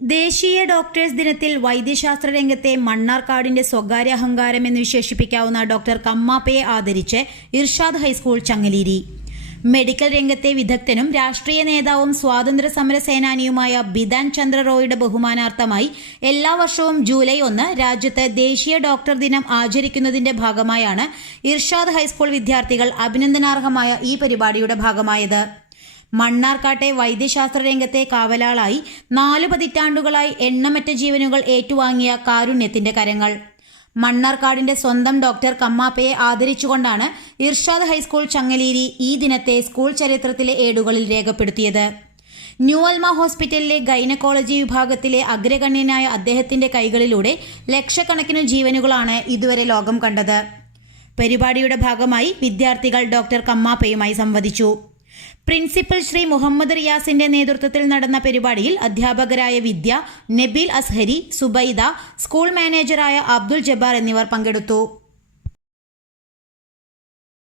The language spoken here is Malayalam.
ദേശീയ ഡോക്ടേഴ്സ് ദിനത്തിൽ വൈദ്യശാസ്ത്ര രംഗത്തെ മണ്ണാർക്കാടിന്റെ സ്വകാര്യ അഹങ്കാരം എന്ന് വിശേഷിപ്പിക്കാവുന്ന ഡോക്ടർ കമ്മാപ്പയെ ആദരിച്ച് Irshad high school Changaleri. Medical രംഗത്തെ വിദഗ്ധനും രാഷ്ട്രീയ നേതാവും സ്വാതന്ത്ര്യ സമര സേനാനിയുമായ ബിധാൻ ചന്ദ്ര റോയുടെ ബഹുമാനാർത്ഥമായി എല്ലാ വർഷവും ജൂലൈ ഒന്ന് രാജ്യത്ത് ദേശീയ ഡോക്ടർ ദിനം ആചരിക്കുന്നതിന്റെ ഭാഗമായാണ് ഇർഷാദ് ഹൈസ്കൂൾ വിദ്യാർത്ഥികൾ അഭിനന്ദനാർഹമായ ഈ പരിപാടിയുടെ ഭാഗമായത്. മണ്ണാർക്കാട്ടെ വൈദ്യശാസ്ത്ര രംഗത്തെ കാവലാളായി നാലു പതിറ്റാണ്ടുകളായി എണ്ണമറ്റ ജീവനുകൾ ഏറ്റുവാങ്ങിയ കാരുണ്യത്തിന്റെ കരങ്ങൾ. മണ്ണാർക്കാടിന്റെ സ്വന്തം ഡോക്ടർ കമ്മാപ്പയെ ആദരിച്ചുകൊണ്ടാണ് ഇർഷാദ് ഹൈസ്കൂൾ ചങ്ങലേരി ഈ ദിനത്തെ സ്കൂൾ ചരിത്രത്തിലെ ഏടുകളിൽ രേഖപ്പെടുത്തിയത്. ന്യൂ അൽമ ഹോസ്പിറ്റലിലെ ഗൈനക്കോളജി വിഭാഗത്തിലെ അഗ്രഗണ്യനായ അദ്ദേഹത്തിന്റെ കൈകളിലൂടെ ലക്ഷക്കണക്കിന് ജീവനുകളാണ് ഇതുവരെ ലോകം കണ്ടത്. പരിപാടിയുടെ ഭാഗമായി വിദ്യാർത്ഥികൾ ഡോക്ടർ കമ്മാപ്പയുമായി സംവദിച്ചു. പ്രിൻസിപ്പൽ ശ്രീ മുഹമ്മദ് റിയാസിന്റെ നേതൃത്വത്തിൽ നടന്ന പരിപാടിയിൽ അധ്യാപകരായ വിദ്യ നബീൽ അസ്ഹരി സുബൈദ സ്കൂൾ മാനേജറായ അബ്ദുൾ ജബ്ബാർ എന്നിവർ പങ്കെടുത്തു.